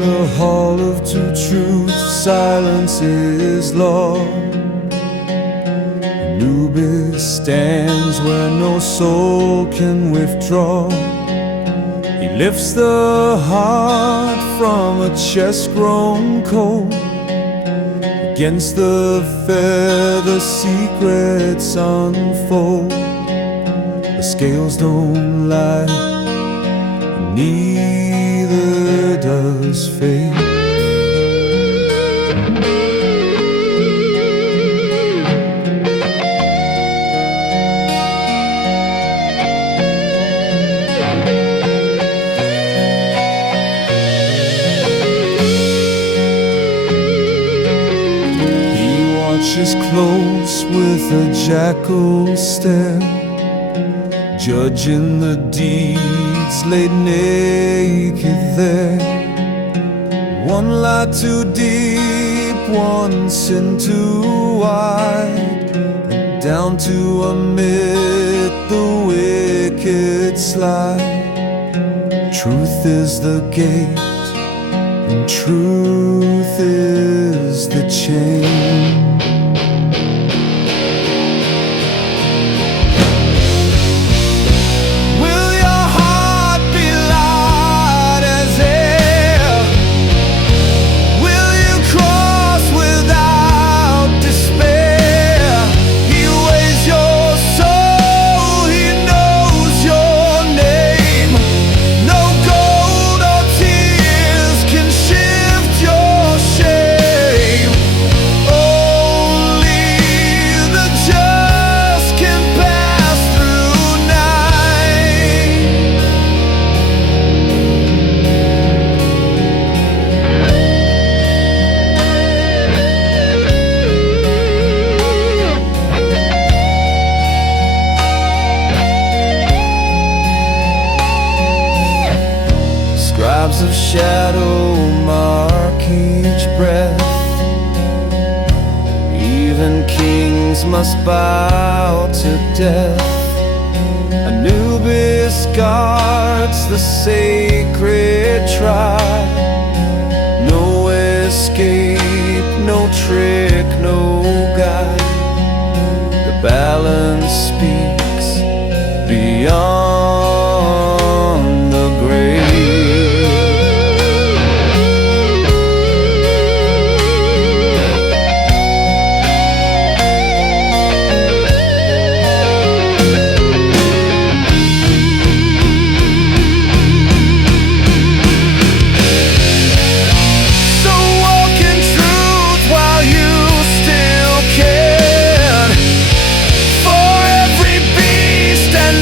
the hall of two truths, silence is law. Anubis stands where no soul can withdraw. He lifts the heart from a chest grown cold. Against the feather secrets unfold. The scales don't lie, neither does fate. Watches close with a jackal stare, judging the deeds laid naked there. One lie too deep, one sin too wide, and down to a myth the wicked slide. Truth is the gate, and truth is the chain. Scribes of shadow mark each breath. Even kings must bow to death. Anubis guards the sacred tribe. No escape, no trick, no guide. The balance speaks beyond the grave. For every beast and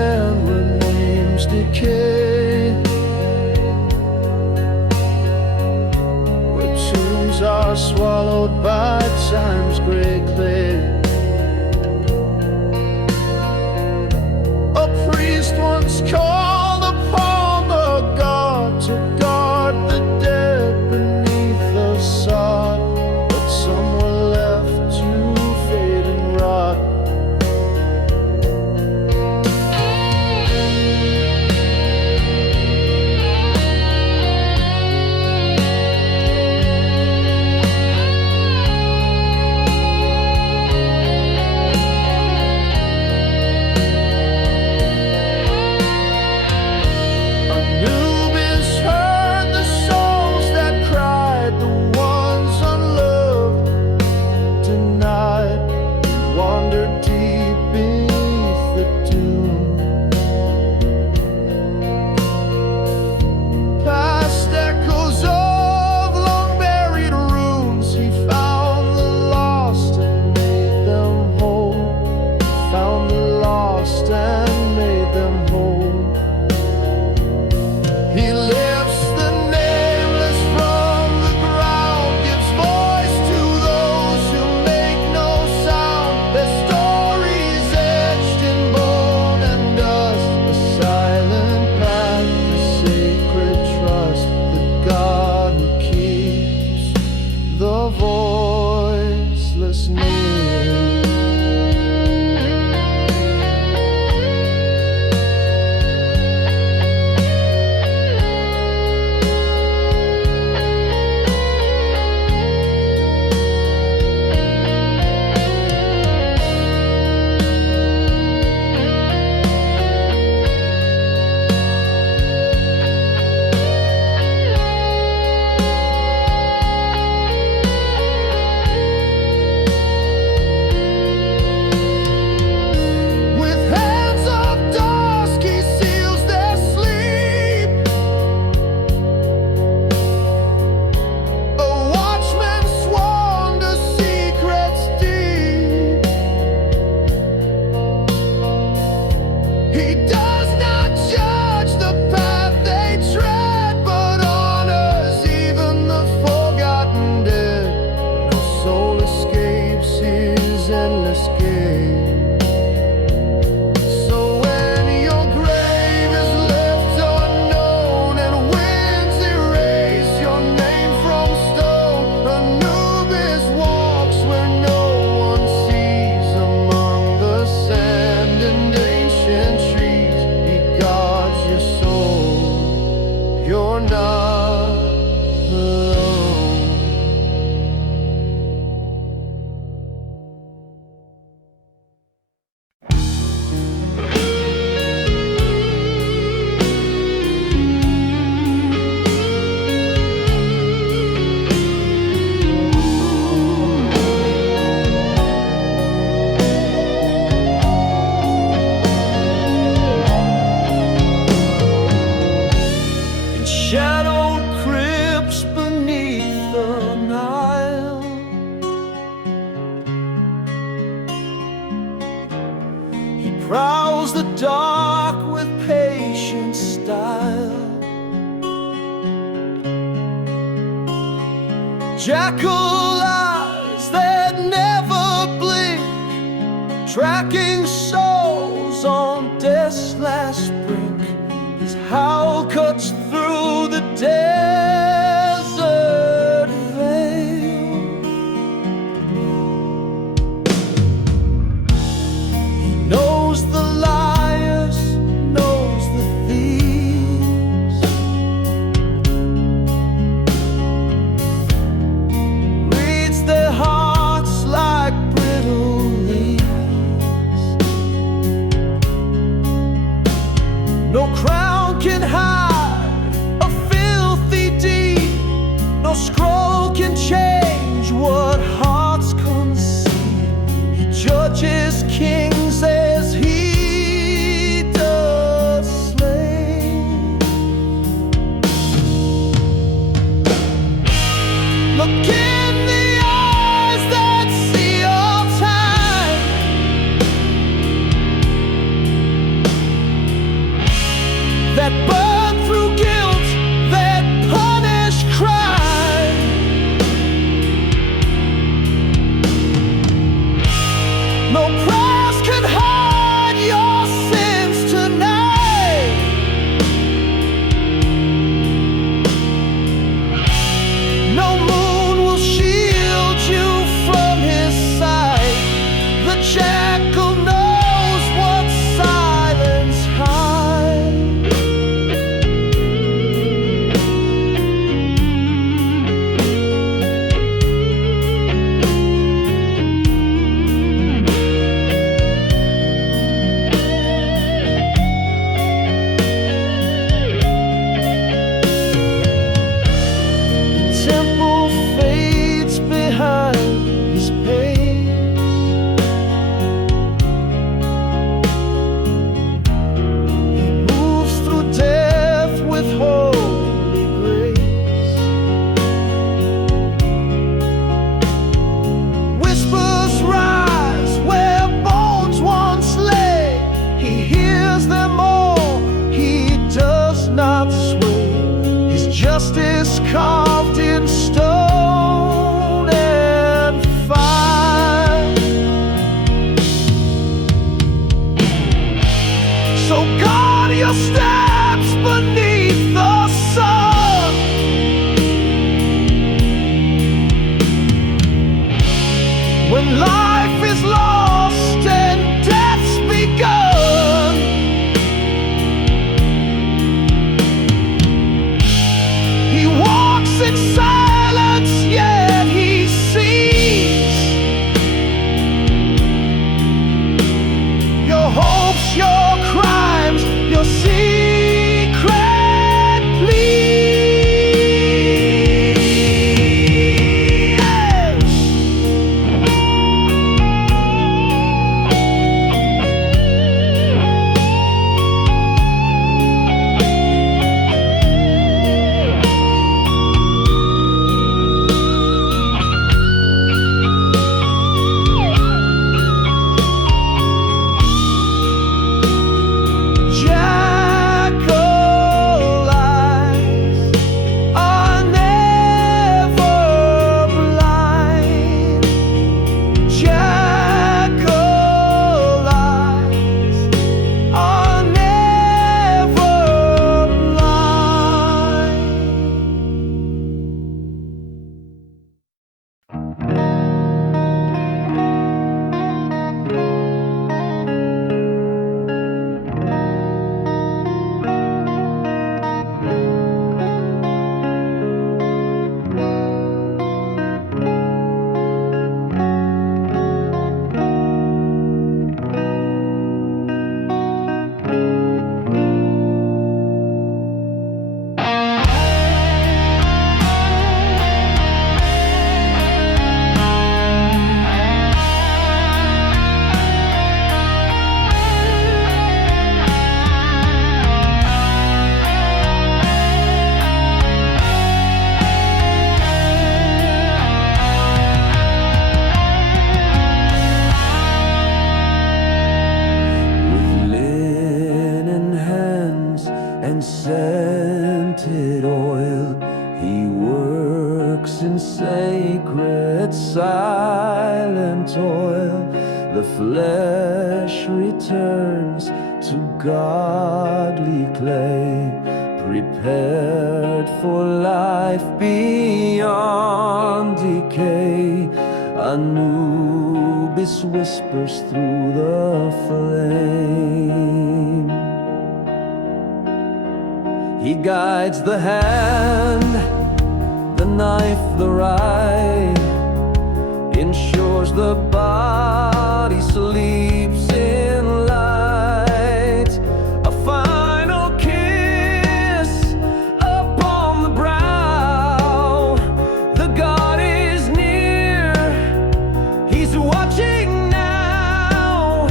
land where names decay, where tombs are swallowed by time's gray clay. A priest once called upon the god to guard the dead beneath the sod, but some were left to fade and rot. Anubis heard the souls that cried, the ones unloved, denied. He wandered deep beneath the dune, past echoes of long-buried runes. He found the lost and made them whole. He found the lost and made them whole. He lifts the nameless from the ground, gives voice to those who make no sound. Their stories etched in bone and dust, a silent path, a sacred trust, the God who keeps the voiceless near. With hands of dusk he seals their sleep, a watchman sworn to secrets deep. He does not judge the path they tread, but honors even the forgotten dead. No soul escapes his endless gaze. So when your grave is left unknown and winds erase your name from stone, Anubis walks where no one sees, among the sand and ancient trees. He guards your soul, you're not alone. In shadowed crypts beneath the Nile, he prowls the dark with patient style. Jackal eyes that never blink, tracking souls on death's last brink. His howl cuts through the desert veil. He knows the liars, knows the thieves, reads their hearts like brittle leaves. No crown can hide a filthy deed, no scroll can change what hearts conceive. He judges kings as he does slaves. Look in the eyes that see all time, that burn through guilt, that punish crime. No prayers can hide your sins tonight. No moon will shield you from his sight. The jackal knows what silence hides. The temple fades behind his page. He moves through death with holy grace. Whispers rise where bones once lay. He hears them all, he does not sway. His justice carved in stone and fire. So guard your steps beneath the sun. When life is lost and death's begun, he walks in silence, yet he sees your hopes, your crimes, your secret pleas. Jackal eyes are never blind. Jackal eyes are never blind. With linen hands and scented oil, he works in sacred silent toil. The flesh returns to godly clay, prepared for life beyond decay. Anubis whispers through the flame. He guides the hand, the knife, the right, ensures the body sleeps in light. A final kiss upon the brow. The God is near, he's watching now.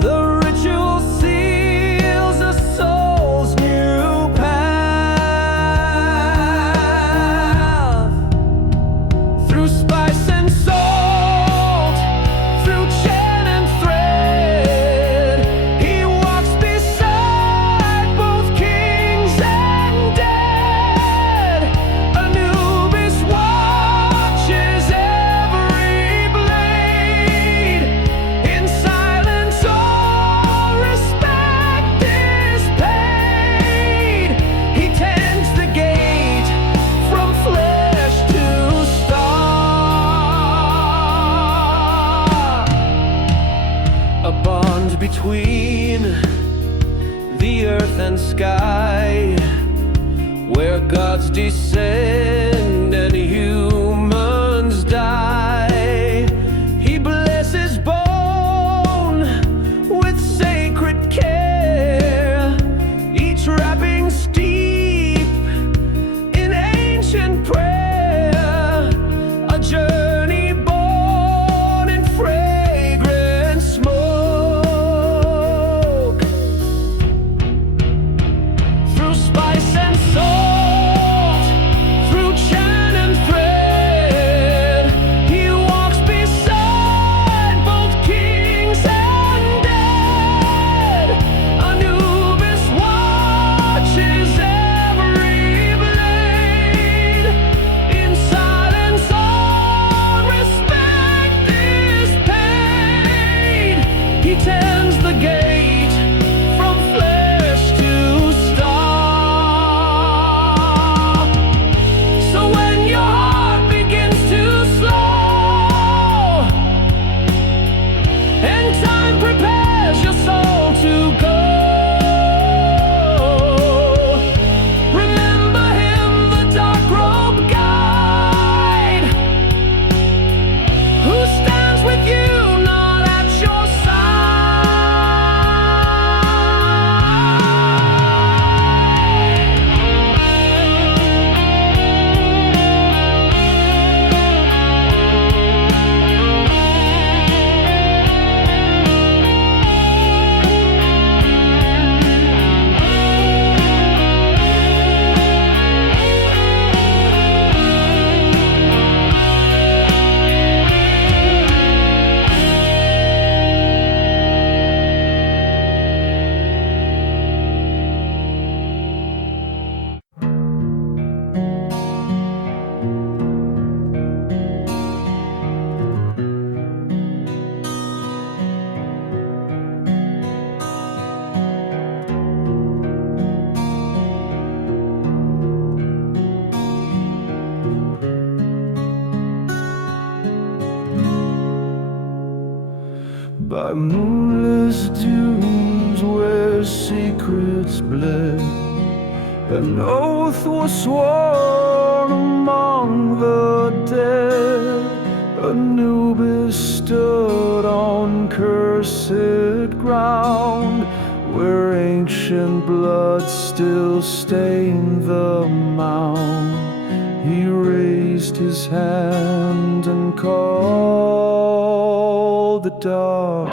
The ritual seals a soul's new path. Through spice and salt, through chain and thread, than sky, where gods descend and humans die. He blesses bone with sacred care, each wrapping steep in ancient prayer, a journey born in fragrant smoke. Through spice and salt, through chant and thread, he walks beside both kings and dead. Anubis watches every blade. In silence all respect is paid. He tends the gate from flesh to star. So when your heart begins to slow and time prepares your soul to go, remember him, the dark-robed guide, who stands with you, not at your by moonless dunes where secrets bled, an oath was sworn among the dead. Anubis stood on cursed ground, where ancient blood still stained the mound. He raised his hand and called the dark.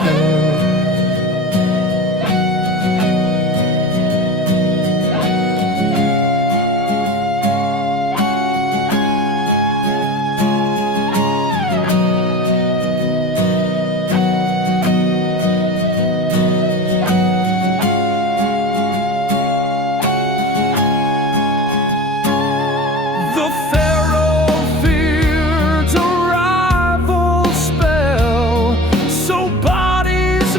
The Pharaoh feared a rival spell, so bodies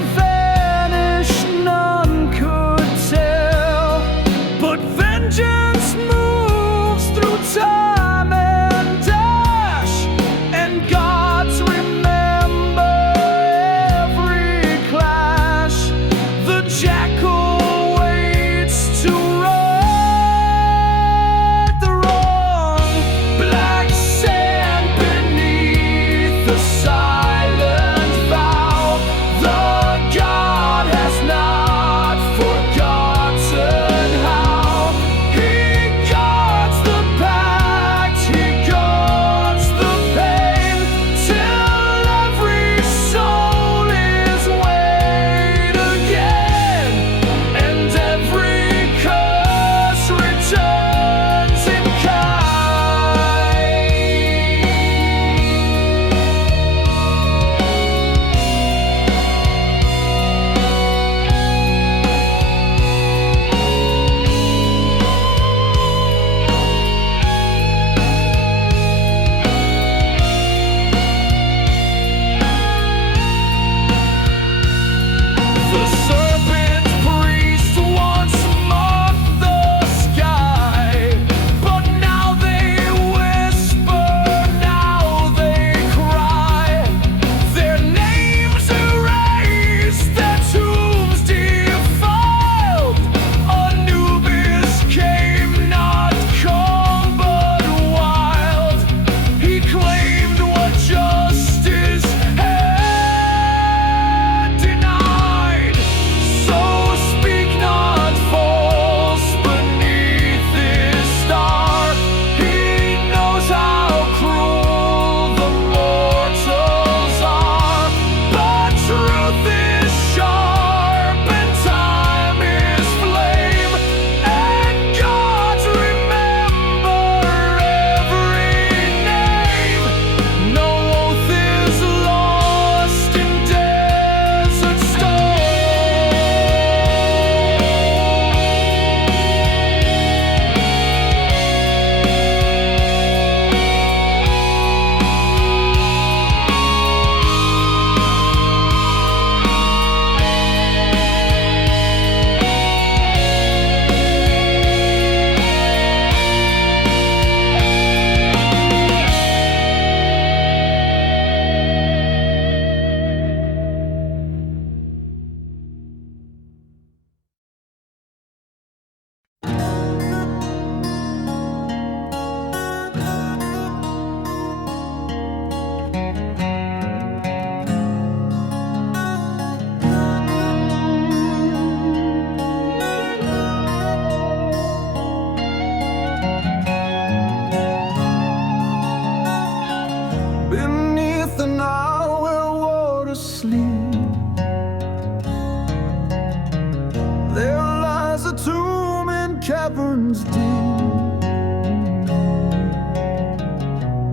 caverns deep.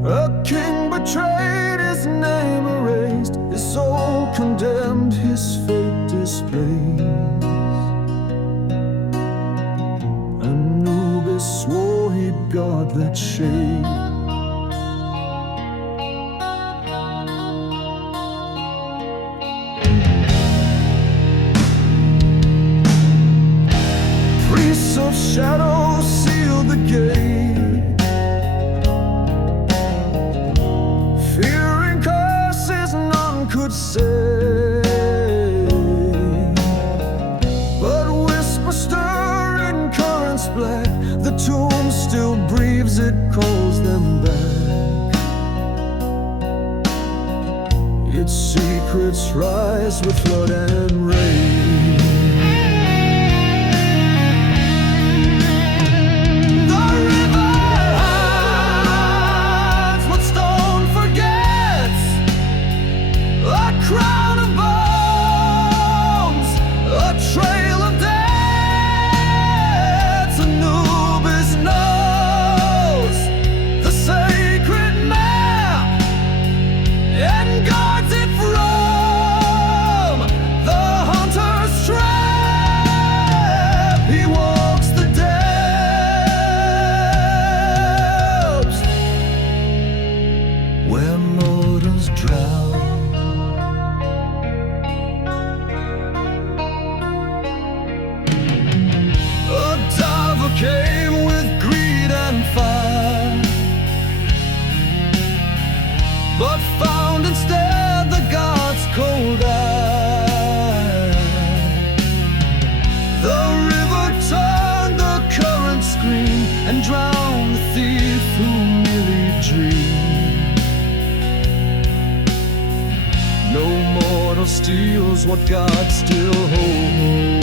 A king betrayed, his name erased, his soul condemned, his fate displaced. Anubis swore he'd guard that shade. Priests of shadow sealed the gate, fearing curses none could say. But whispers stir in currents black, the tomb still breathes, it calls them back. Its secrets rise with flood and rain. Crown of bones, a trail of deaths. Anubis knows the sacred map and guards it from the hunter's trap. He walks the depths where mortals drown. Came with greed and fire, but found instead the gods' cold eye. The river turned, the current screamed, and drowned the thief who merely dreamed. No mortal steals what gods still hold.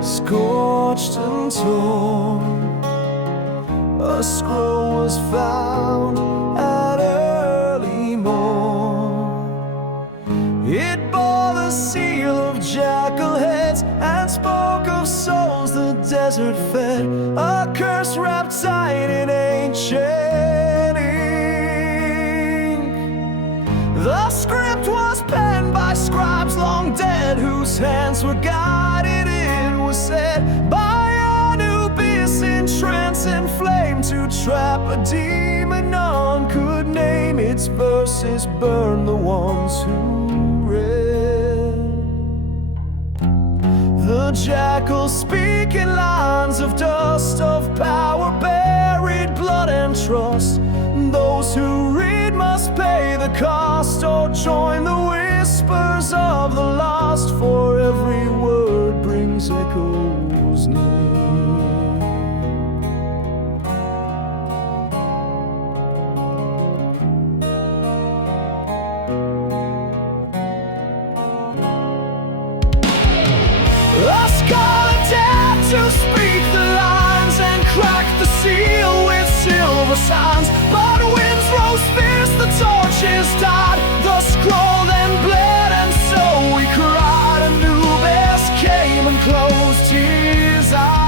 Scorched and torn, a scroll was found at early morn. It bore the seal of jackal heads and spoke of souls the desert fed, a curse wrapped tight in ancient ink. The script was penned by scribes long dead who whose hands were guided, it was said by Anubis in trance and flame, to trap a demon none could name. Its verses burn the ones who read. The jackal speaking lines of dust, of power, buried blood and trust. Those who read must pay the cost, or join the whispers of the lost, for every word brings echoes near. A scholar dared to speak the lines and crack the seal with silver signs, but winds rose fierce, the torches died, the scroll then bled, and so he cried. Anubis came and closed his eyes.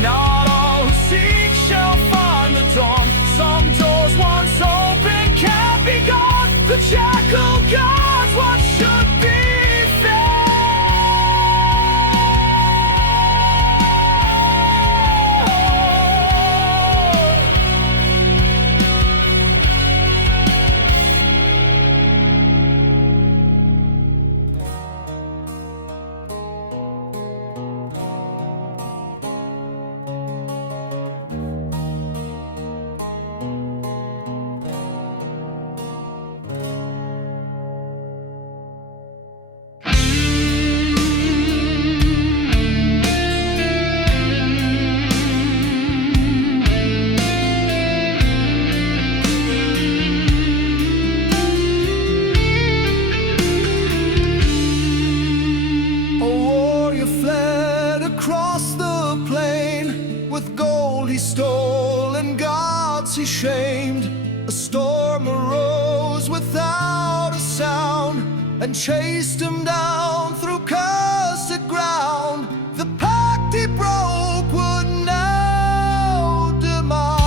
Not all who seek shall find the dawn. Some doors once open can't be gone. The jackal guards what should be stolen gods he shamed. A storm arose without a sound and chased him down through cursed ground. The pact he broke would now demand.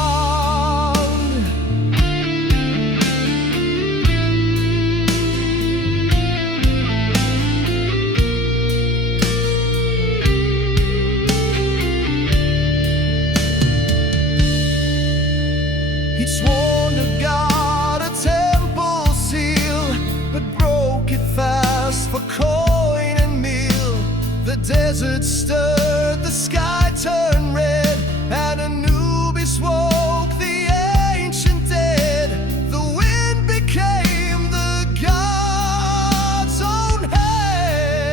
He'd sworn to God a temple seal, but broke it fast for coin and meal. The desert stirred, the sky turned red, and Anubis woke the ancient dead. The wind became the god's own hand.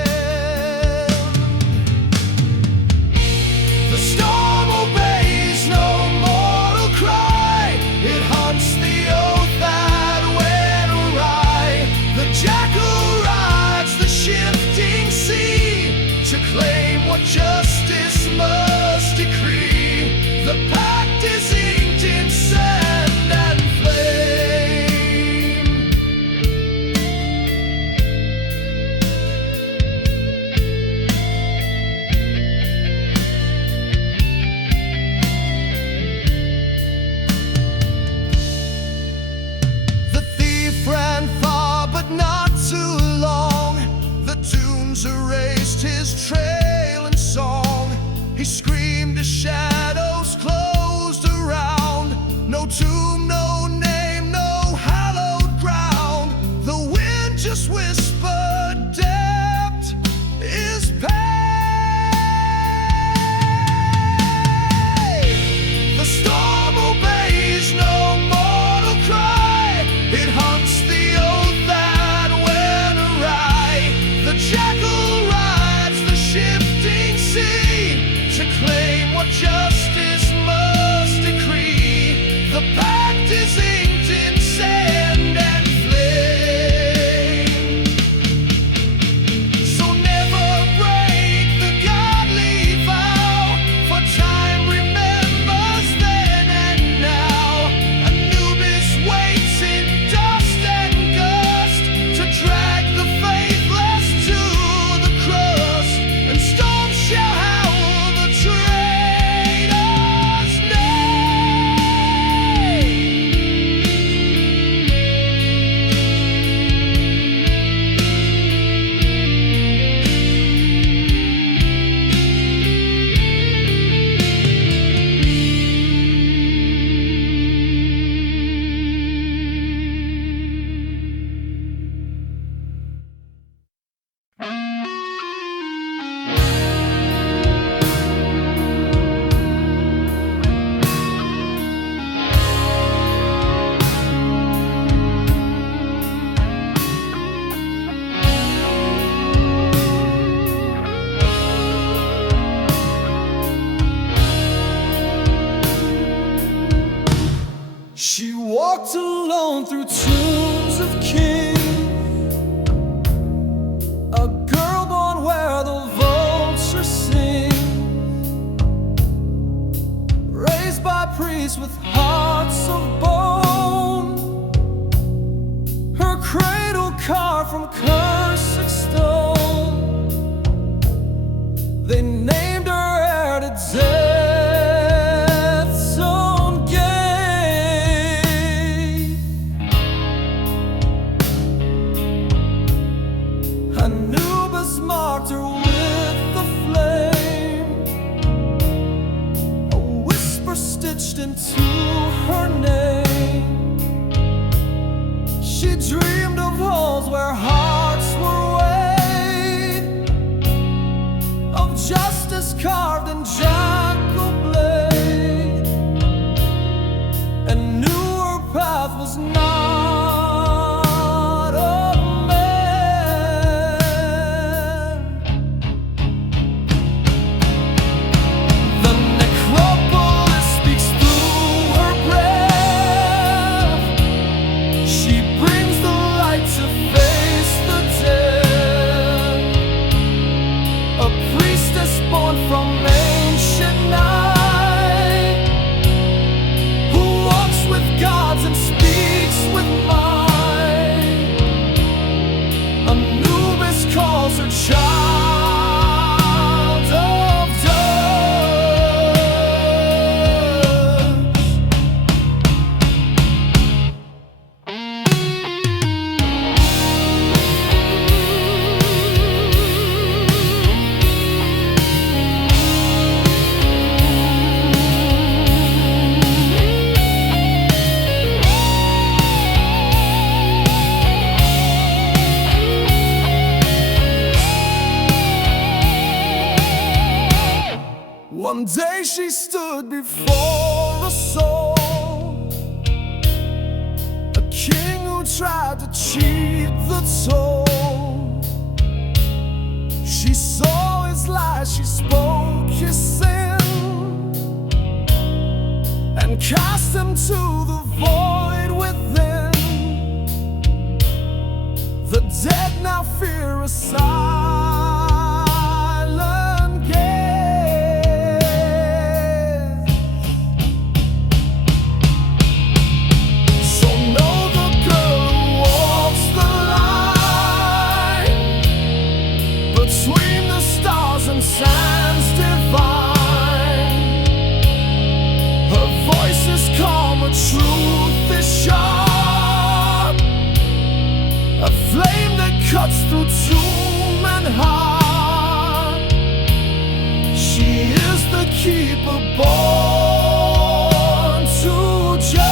The storm obeys no mortal cry. It hunts the oath that went awry. The jackal rides the shifting sea to claim what justice must decree. The pact is inked in sand and flame. The thief ran far, but not too long. The dunes erased his trail and song. He screamed as shadows closed around. No tomb, no name, no walked alone through tombs of kings, a girl born where the vultures sing, raised by priests with hearts of bone, her cradle carved from cursed stone. They named her heir to death's own gate. Anubis marked her with the flame, a whisper stitched into her name. She dreamed of halls where hearts were weighed, of justice carved in jackal blade, and knew her path was not a man. The necropolis speaks through her breath. She brings the light to face the dead, a priestess born from ancient night, who walks with gods and speaks with might. Anubis calls her child of dust. One day she stood before a soul, a king who tried to cheat the toll. She saw his lies, she spoke his sin, and cast him to the void within. The dead now fear a silent gaze. So know the girl who walks the line between the stars and sands divine. Her voice is calm, her truth is sharp, a flame that cuts through tomb and heart. She is the keeper born to judge.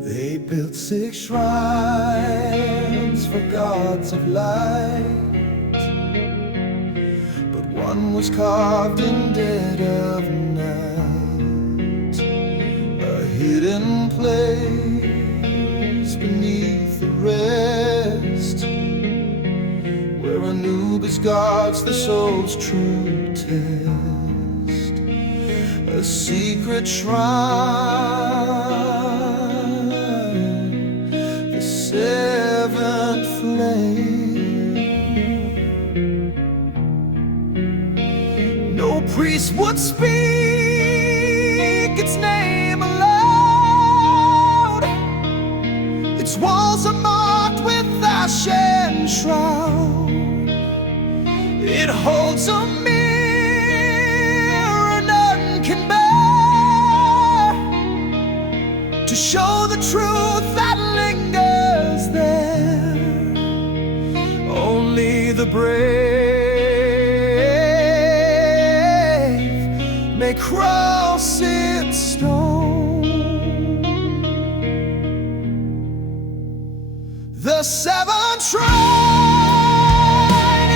They built 6 shrines for gods of light, but one was carved in dead of night, a hidden place beneath the rest, where Anubis guards the soul's true test, a secret shrine, the 7th flame. No priest would speak its name aloud. Its walls are marked with ash and shroud. It holds a mirror none can bear, to show the truth that lingers there. Only the brave may cross its stone. The seventh shrine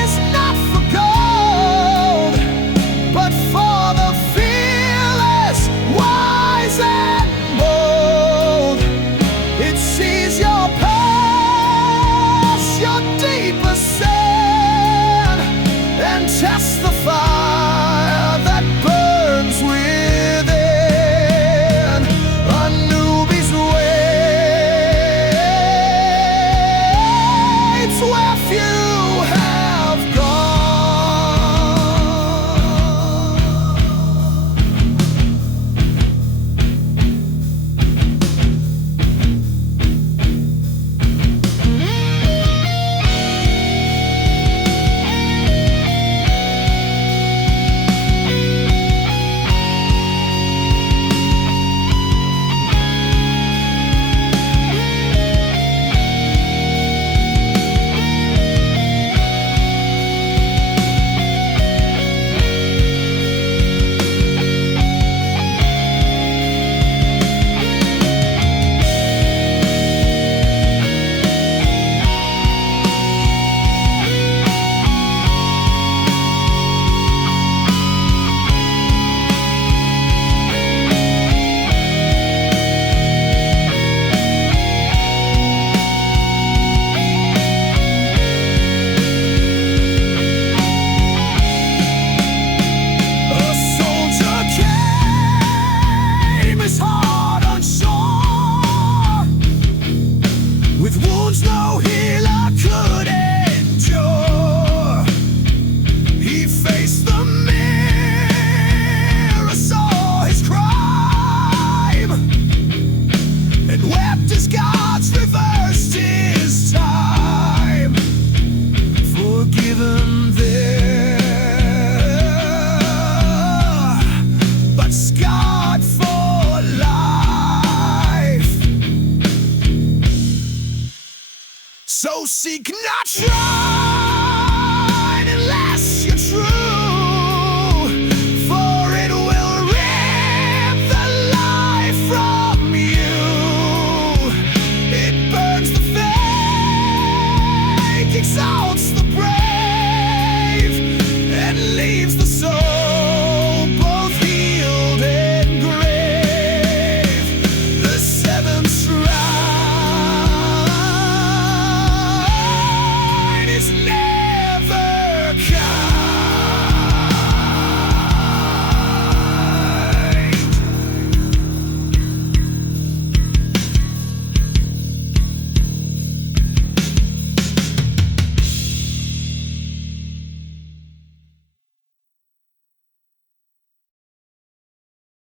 is not for gold, but for the fearless, wise and bold. It sees your past, your deepest sin, and tests the fire that burns within. Anubis waits where few have gone. With wounds no healer could endure, he faced the mirror, saw his crime, and wept as gods reversed his time. Forgiven there, but scarred for life. So seek not try.